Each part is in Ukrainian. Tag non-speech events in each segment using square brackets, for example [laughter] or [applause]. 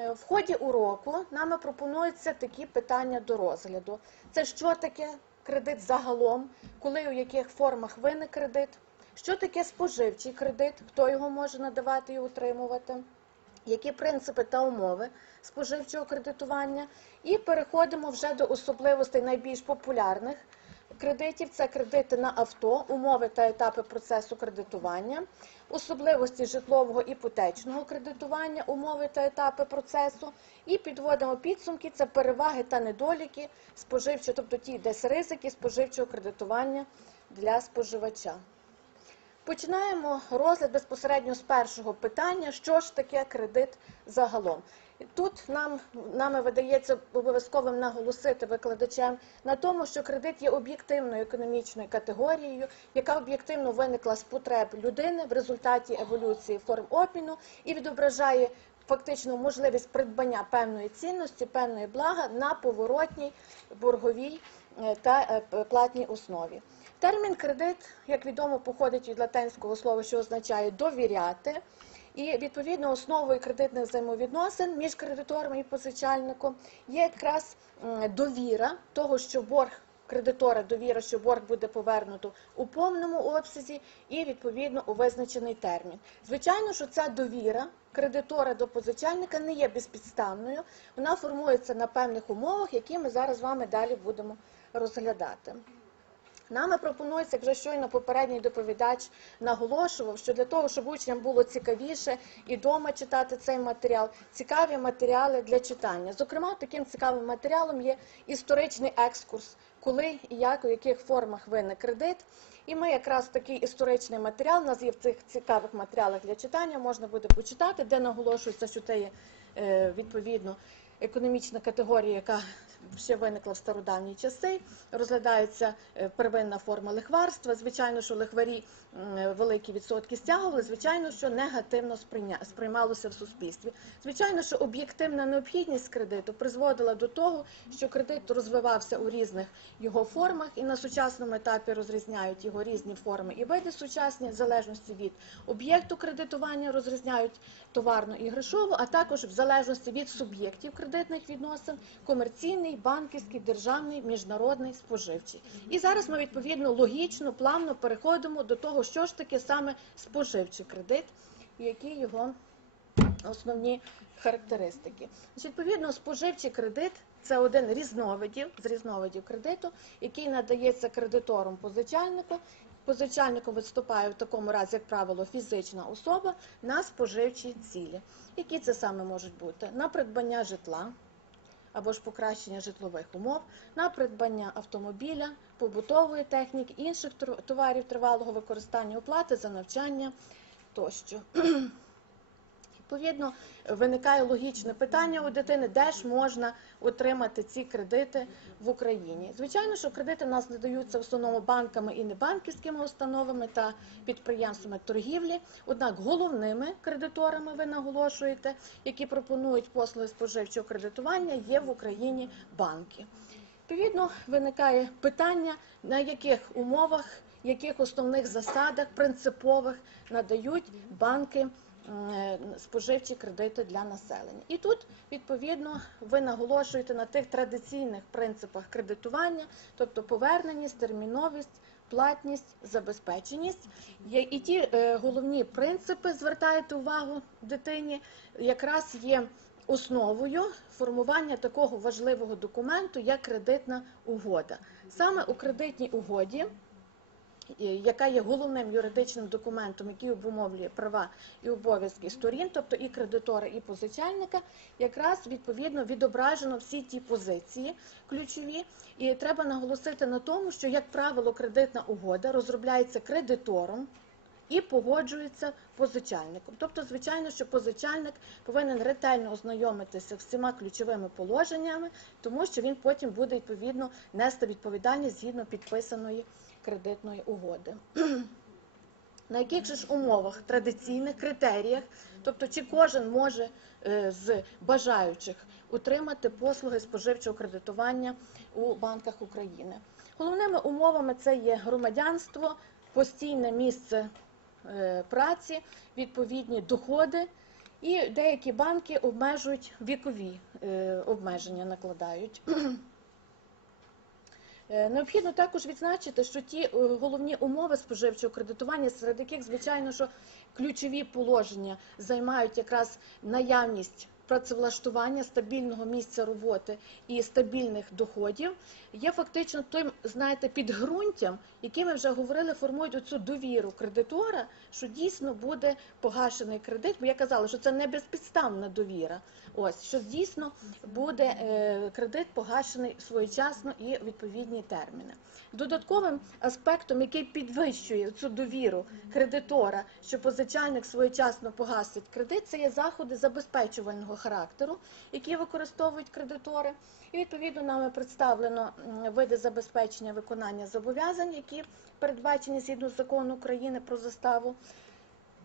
Е, В ході уроку нами пропонуються такі питання до розгляду. Це що таке кредит загалом, коли у яких формах виник кредит, що таке споживчий кредит, хто його може надавати і утримувати, які принципи та умови споживчого кредитування. І переходимо вже до особливостей найбільш популярних кредитів. Це кредити на авто, умови та етапи процесу кредитування, особливості житлового іпотечного кредитування, умови та етапи процесу. І підводимо підсумки. Це переваги та недоліки споживчого, тобто ті десь ризики споживчого кредитування для споживача. Починаємо розгляд безпосередньо з першого питання: що ж таке кредит загалом? Тут нам нами видається обов'язковим наголосити викладачам на тому, що кредит є об'єктивною економічною категорією, яка об'єктивно виникла з потреб людини в результаті еволюції форм обміну і відображає фактично можливість придбання певної цінності, певної блага на поворотній борговій е, та е, платній основі. Термін кредит, як відомо, походить від латинського слова, що означає довіряти. І відповідно основою кредитних взаємовідносин між кредитором і позичальником є якраз довіра того, що борг кредитора, довіра, що борг буде повернуто у повному обсязі і відповідно у визначений термін. Звичайно, що ця довіра кредитора до позичальника не є безпідставною. Вона формується на певних умовах, які ми зараз з вами далі будемо розглядати. Нами пропонується, як вже щойно попередній доповідач наголошував, що для того, щоб учням було цікавіше і вдома читати цей матеріал, цікаві матеріали для читання. Зокрема, таким цікавим матеріалом є історичний екскурс, коли і як, у яких формах виник кредит. І ми якраз такий історичний матеріал, у нас є в цих цікавих матеріалах для читання, можна буде почитати, де наголошується, що це є е, відповідно економічна категорія, яка ще виникла в стародавні часи. Розглядається е, первинна форма лихварства. Звичайно, що лихварі великі відсотки стягували. Звичайно, що негативно сприймалося в суспільстві. Звичайно, що об'єктивна необхідність кредиту призводила до того, що кредит розвивався у різних його формах, і на сучасному етапі розрізняють його різні форми і види сучасні, в залежності від об'єкту кредитування розрізняють товарну і грошову, а також в залежності від суб'єктів кредитних відносин комерційний, банківський, державний, міжнародний, споживчий. І зараз ми відповідно логічно, плавно переходимо до того, що ж таке саме споживчий кредит, які його основні характеристики. Відповідно, споживчий кредит це один різновидів з різновидів кредиту, який надається кредитором позичальнику. Позичальником виступає в такому разі, як правило, фізична особа на споживчі цілі. Які це саме можуть бути? На придбання житла або ж покращення житлових умов, на придбання автомобіля, побутової техніки, інших товарів тривалого використання, оплати за навчання тощо. [clears throat] Відповідно, виникає логічне питання у дитини, де ж можна отримати ці кредити в Україні. Звичайно, що кредити в нас надаються в основному банками і небанківськими установами та підприємствами торгівлі. Однак головними кредиторами ви наголошуєте, які пропонують послуги споживчого кредитування, є в Україні банки. Відповідно, виникає питання, на яких умовах, яких основних засадах принципових надають банки споживчі кредити для населення. І тут, відповідно, ви наголошуєте на тих традиційних принципах кредитування, тобто поверненість, терміновість. Платність, забезпеченість і ті е, головні принципи, звертаєте увагу дитині, якраз є основою формування такого важливого документу, як кредитна угода. Саме у кредитній угоді яка є головним юридичним документом, який обумовлює права і обов'язки сторін, тобто і кредитора, і позичальника, якраз відповідно відображено всі ті позиції ключові. І треба наголосити на тому, що, як правило, кредитна угода розробляється кредитором. І погоджується позичальником. Тобто, звичайно, що позичальник повинен ретельно ознайомитися всіма ключовими положеннями, тому що він потім буде відповідно нести відповідальність згідно підписаної кредитної угоди. [clears throat] На яких же ж умовах, традиційних критеріях, тобто чи кожен може е, з бажаючих утримати послуги споживчого кредитування у банках України? Головними умовами це є громадянство, постійне місце е, праці, відповідні доходи І деякі банки обмежують вікові е, обмеження, накладають. [clears throat] Е, Необхідно також відзначити, що ті е, головні умови споживчого кредитування, серед яких, звичайно, що ключові положення займають якраз наявність працевлаштування, стабільного місця роботи і стабільних доходів, є фактично тим, знаєте, підґрунтям, яким ми вже говорили, формують оцю довіру кредитора, що дійсно буде погашений кредит. Бо я казала, що це не безпідставна довіра. Ось що дійсно буде е, кредит погашений своєчасно і відповідні терміни. Додатковим аспектом, який підвищує цю довіру кредитора, що позичальник своєчасно погасить кредит, це є заходи забезпечувального характеру, які використовують кредитори. І відповідно нами представлено види забезпечення виконання зобов'язань, які передбачені згідно закону України про заставу.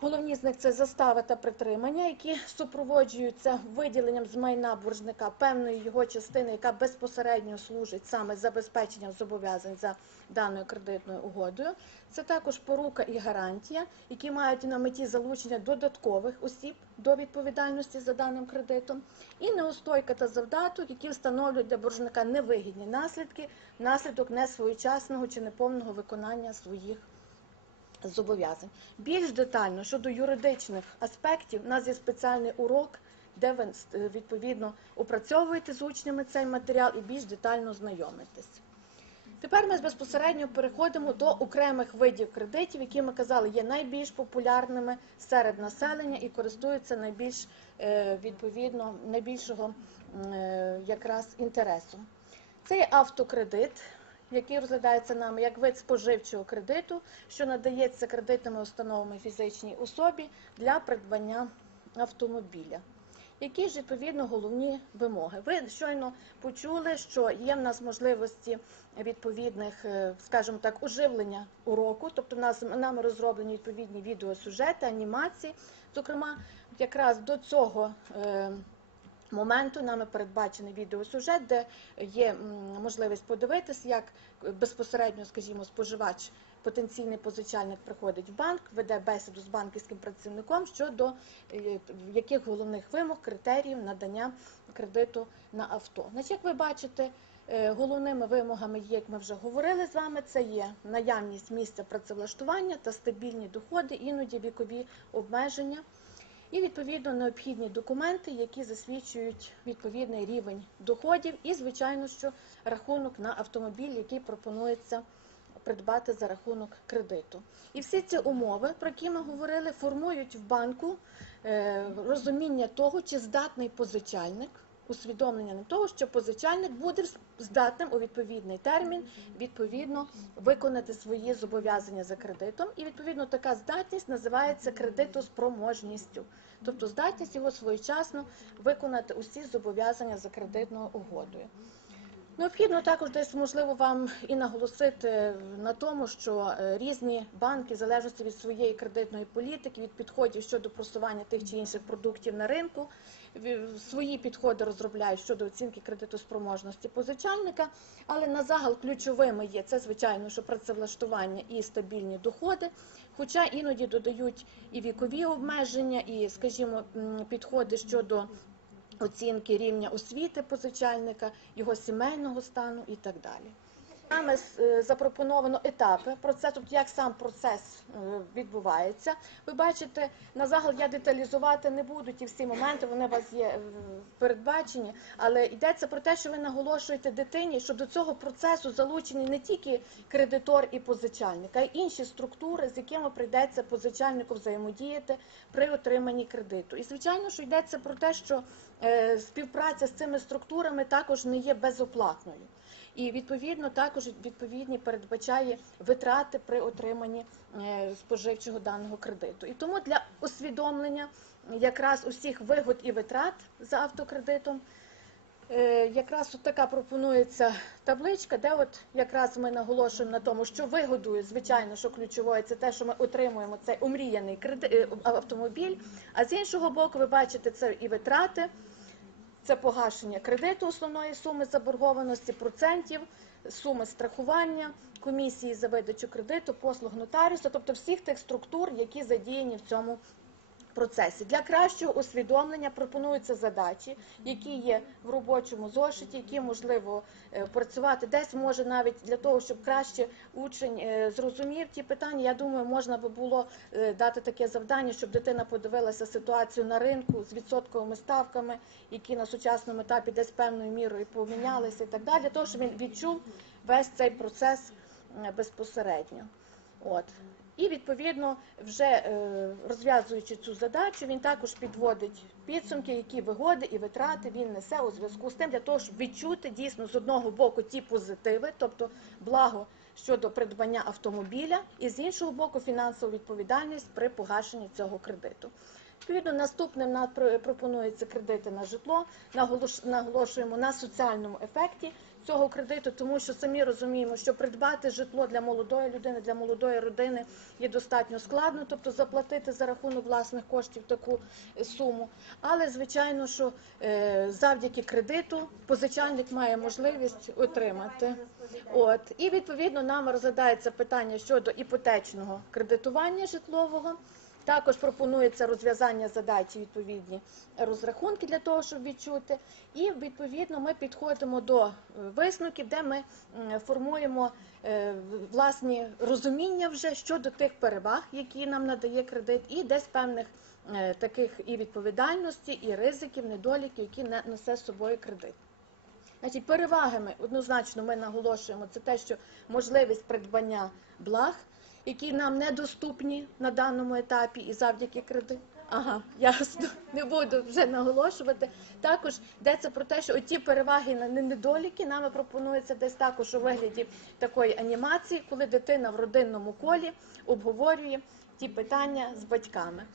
Головні з них це застава та притримання, які супроводжуються виділенням з майна боржника певної його частини, яка безпосередньо служить саме забезпеченням зобов'язань за даною кредитною угодою. Це також порука і гарантія, які мають на меті залучення додаткових осіб до відповідальності за даним кредитом, і неустойка та завдаток, які встановлюють для боржника невигідні наслідки внаслідок несвоєчасного чи неповного виконання своїх зобов'язань. Більш детально щодо юридичних аспектів, у нас є спеціальний урок, де ви е, відповідно опрацьовуєте з учнями цей матеріал і більш детально знайомитесь. Тепер ми безпосередньо переходимо до окремих видів кредитів, які ми казали є найбільш популярними серед населення і користуються найбільш е, відповідно найбільшого е, якраз інтересу. Це автокредит, який розглядається нами як вид споживчого кредиту, що надається кредитними установами фізичній особі для придбання автомобіля. Які ж відповідно головні вимоги? Ви щойно почули, що є в нас можливості відповідних, е, скажімо так, оживлення уроку, тобто в нас нами розроблені відповідні відеосюжети, анімації. Зокрема, якраз до цього. Моменту нами передбачений відеосюжет, де є можливість подивитись, як безпосередньо, скажімо, споживач, потенційний позичальник приходить в банк, веде бесіду з банківським працівником щодо е, яких головних вимог, критеріїв надання кредиту на авто. Значить, як ви бачите, е, головними вимогами як ми вже говорили з вами, це є наявність місця працевлаштування та стабільні доходи, іноді вікові обмеження. І відповідно необхідні документи, які засвідчують відповідний рівень доходів, і звичайно, що рахунок на автомобіль, який пропонується придбати за рахунок кредиту. І всі ці умови, про які ми говорили, формують в банку е, розуміння того, чи здатний позичальник. Усвідомлення на того, що позичальник буде здатним у відповідний термін відповідно виконати свої зобов'язання за кредитом, і відповідно така здатність називається кредитоспроможністю, тобто здатність його своєчасно виконати усі зобов'язання за кредитною угодою. Необхідно також десь можливо вам і наголосити на тому, що е, різні банки, в залежності від своєї кредитної політики, від підходів щодо просування тих чи інших продуктів на ринку, свої підходи розробляють щодо оцінки кредитоспроможності позичальника. Але на загал ключовими є це, звичайно, що працевлаштування і стабільні доходи. Хоча іноді додають і вікові обмеження, і, скажімо, підходи щодо оцінки рівня освіти позичальника, його сімейного стану і так далі. Нами е, запропоновано етапи процесу, тобто як сам процес е, відбувається. Ви бачите, на загал я деталізувати не буду ті всі моменти, вони у вас є е, передбачені, але йдеться про те, що ви наголошуєте дитині, що до цього процесу залучені не тільки кредитор і позичальник, а й інші структури, з якими прийдеться позичальнику взаємодіяти при отриманні кредиту. І звичайно, що йдеться про те, що співпраця з цими структурами також не є безоплатною. І відповідно також відповідні передбачає витрати при отриманні е, споживчого даного кредиту. І тому для усвідомлення якраз усіх вигод і витрат за автокредитом. е, Якраз от така пропонується табличка, де от якраз ми наголошуємо на тому, що вигодою, звичайно, що ключовою, це те, що ми отримуємо цей омріяний кредит, е, автомобіль. А з іншого боку, ви бачите це і витрати, це погашення кредиту основної суми заборгованості, процентів, суми страхування, комісії за видачу кредиту, послуг нотаріуса, тобто всіх тих структур, які задіяні в цьому процесі. Для кращого усвідомлення пропонуються задачі, які є в робочому зошиті, які можливо е, працювати десь може навіть для того, щоб краще учень е, зрозумів ті питання. Я думаю, можна би було е, дати таке завдання, щоб дитина подивилася ситуацію на ринку з відсотковими ставками, які на сучасному етапі десь певною мірою помінялися і так далі, для того, щоб він відчув весь цей процес безпосередньо. І відповідно, вже е, розв'язуючи цю задачу, він також підводить підсумки, які вигоди і витрати він несе у зв'язку з тим, для того, щоб відчути дійсно з одного боку ті позитиви, тобто благо щодо придбання автомобіля, і з іншого боку фінансову відповідальність при погашенні цього кредиту. Відповідно, наступним нам про- пропонується кредити на житло. Наголош- Наголошуємо на соціальному ефекті цього кредиту, тому що самі розуміємо, що придбати житло для молодої людини, для молодої родини є достатньо складно, тобто заплатити за рахунок власних коштів таку е, суму. Але звичайно, що е, завдяки кредиту позичальник має можливість отримати. От і відповідно нам розглядається питання щодо іпотечного кредитування житлового. Також пропонується розв'язання задачі відповідні розрахунки для того, щоб відчути. І відповідно ми підходимо до е, висновків, де ми формуємо е, власні розуміння вже щодо тих переваг, які нам надає кредит, і десь певних е, таких і відповідальності, і ризиків, недоліків, які не- несе з собою кредит. Значить, перевагами однозначно ми наголошуємо це те, що можливість придбання благ, які нам недоступні на даному етапі і завдяки кредиту. Ага, ясно, не буду вже наголошувати. Також йдеться про те, що оті переваги на недоліки нами пропонується десь також у вигляді такої анімації, коли дитина в родинному колі обговорює ті питання з батьками.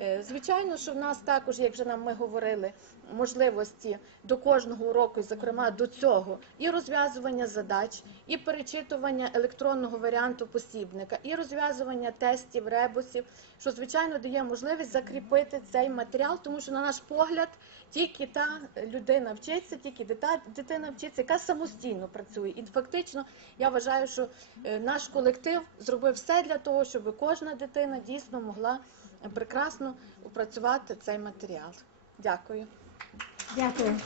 Е, Звичайно, що в нас також, як вже нам ми говорили, можливості до кожного уроку, зокрема до цього, і розв'язування задач, і перечитування електронного варіанту посібника, і розв'язування тестів, ребусів, що звичайно дає можливість закріпити цей матеріал, тому що на наш погляд тільки та людина вчиться, тільки дитина вчиться, яка самостійно працює. І фактично я вважаю, що е, наш колектив зробив все для того, щоб кожна дитина дійсно могла прекрасно опрацювати цей матеріал. Дякую. Дякую.